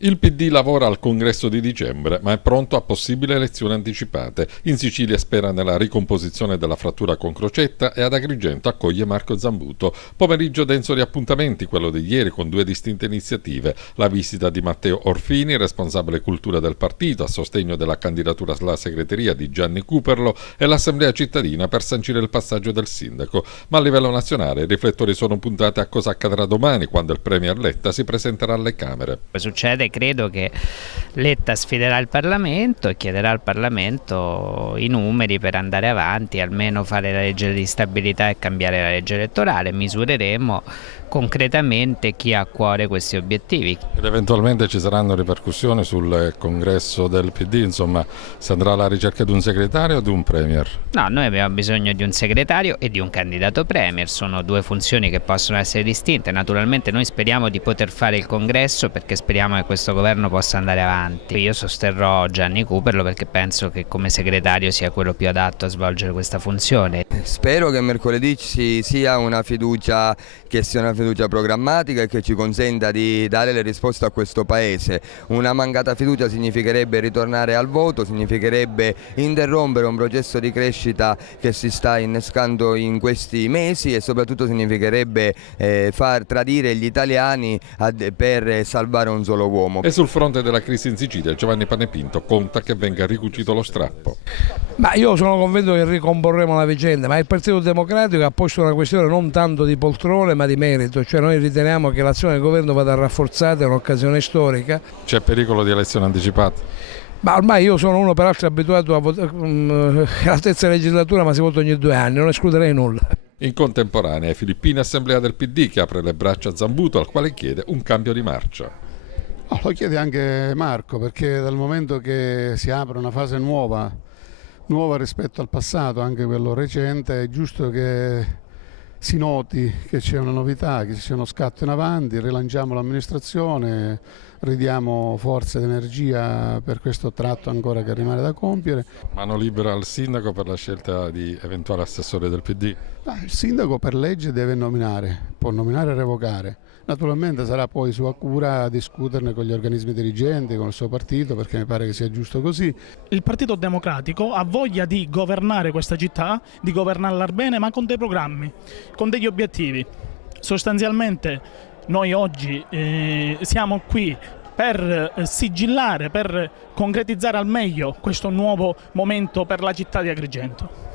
Il PD lavora al congresso di dicembre, ma è pronto a possibili elezioni anticipate. In Sicilia spera nella ricomposizione della frattura con Crocetta e ad Agrigento accoglie Marco Zambuto. Pomeriggio denso di appuntamenti, quello di ieri, con due distinte iniziative. La visita di Matteo Orfini, responsabile cultura del partito, a sostegno della candidatura alla segreteria di Gianni Cuperlo, e l'assemblea cittadina per sancire il passaggio del sindaco. Ma a livello nazionale i riflettori sono puntati a cosa accadrà domani, quando il premier Letta si presenterà alle Camere. Succede, credo che Letta sfiderà il Parlamento e chiederà al Parlamento i numeri per andare avanti, almeno fare la legge di stabilità e cambiare la legge elettorale. Misureremo concretamente chi ha a cuore questi obiettivi. Ed eventualmente ci saranno ripercussioni sul congresso del PD, insomma, si andrà alla ricerca di un segretario o di un premier? No, noi abbiamo bisogno di un segretario e di un candidato premier, sono due funzioni che possono essere distinte. Naturalmente noi speriamo di poter fare il congresso perché speriamo che questo governo possa andare avanti. Io sosterrò Gianni Cuperlo perché penso che come segretario sia quello più adatto a svolgere questa funzione. Spero che mercoledì ci sia una fiducia che sia una fiducia programmatica e che ci consenta di dare le risposte a questo Paese. Una mancata fiducia significherebbe ritornare al voto, significherebbe interrompere un processo di crescita che si sta innescando in questi mesi e soprattutto significherebbe far tradire gli italiani per salvare un solo uomo. E sul fronte della crisi in Sicilia Giovanni Panepinto conta che venga ricucito lo strappo. Ma io sono convinto che ricomporremo la vicenda, ma il Partito Democratico ha posto una questione non tanto di poltrone ma di merito, cioè noi riteniamo che l'azione del governo vada rafforzata, è un'occasione storica. C'è pericolo di elezioni anticipate? Ma ormai io sono uno peraltro abituato a votare, è la terza legislatura ma si vota ogni 2 anni, non escluderei nulla. In contemporanea, ai Filippini assemblea del PD che apre le braccia a Zambuto, al quale chiede un cambio di marcia. Lo chiede anche Marco, perché dal momento che si apre una fase nuova rispetto al passato, anche quello recente, è giusto che si noti che c'è una novità, che ci sia uno scatto in avanti, rilanciamo l'amministrazione, ridiamo forza ed energia per questo tratto ancora che rimane da compiere. Mano libera al sindaco per la scelta di eventuale assessore del PD? Il sindaco per legge deve nominare, può nominare e revocare. Naturalmente sarà poi sua cura discuterne con gli organismi dirigenti, con il suo partito, perché mi pare che sia giusto così. Il Partito Democratico ha voglia di governare questa città, di governarla bene, ma con dei programmi, con degli obiettivi. Sostanzialmente noi oggi siamo qui per sigillare, per concretizzare al meglio questo nuovo momento per la città di Agrigento.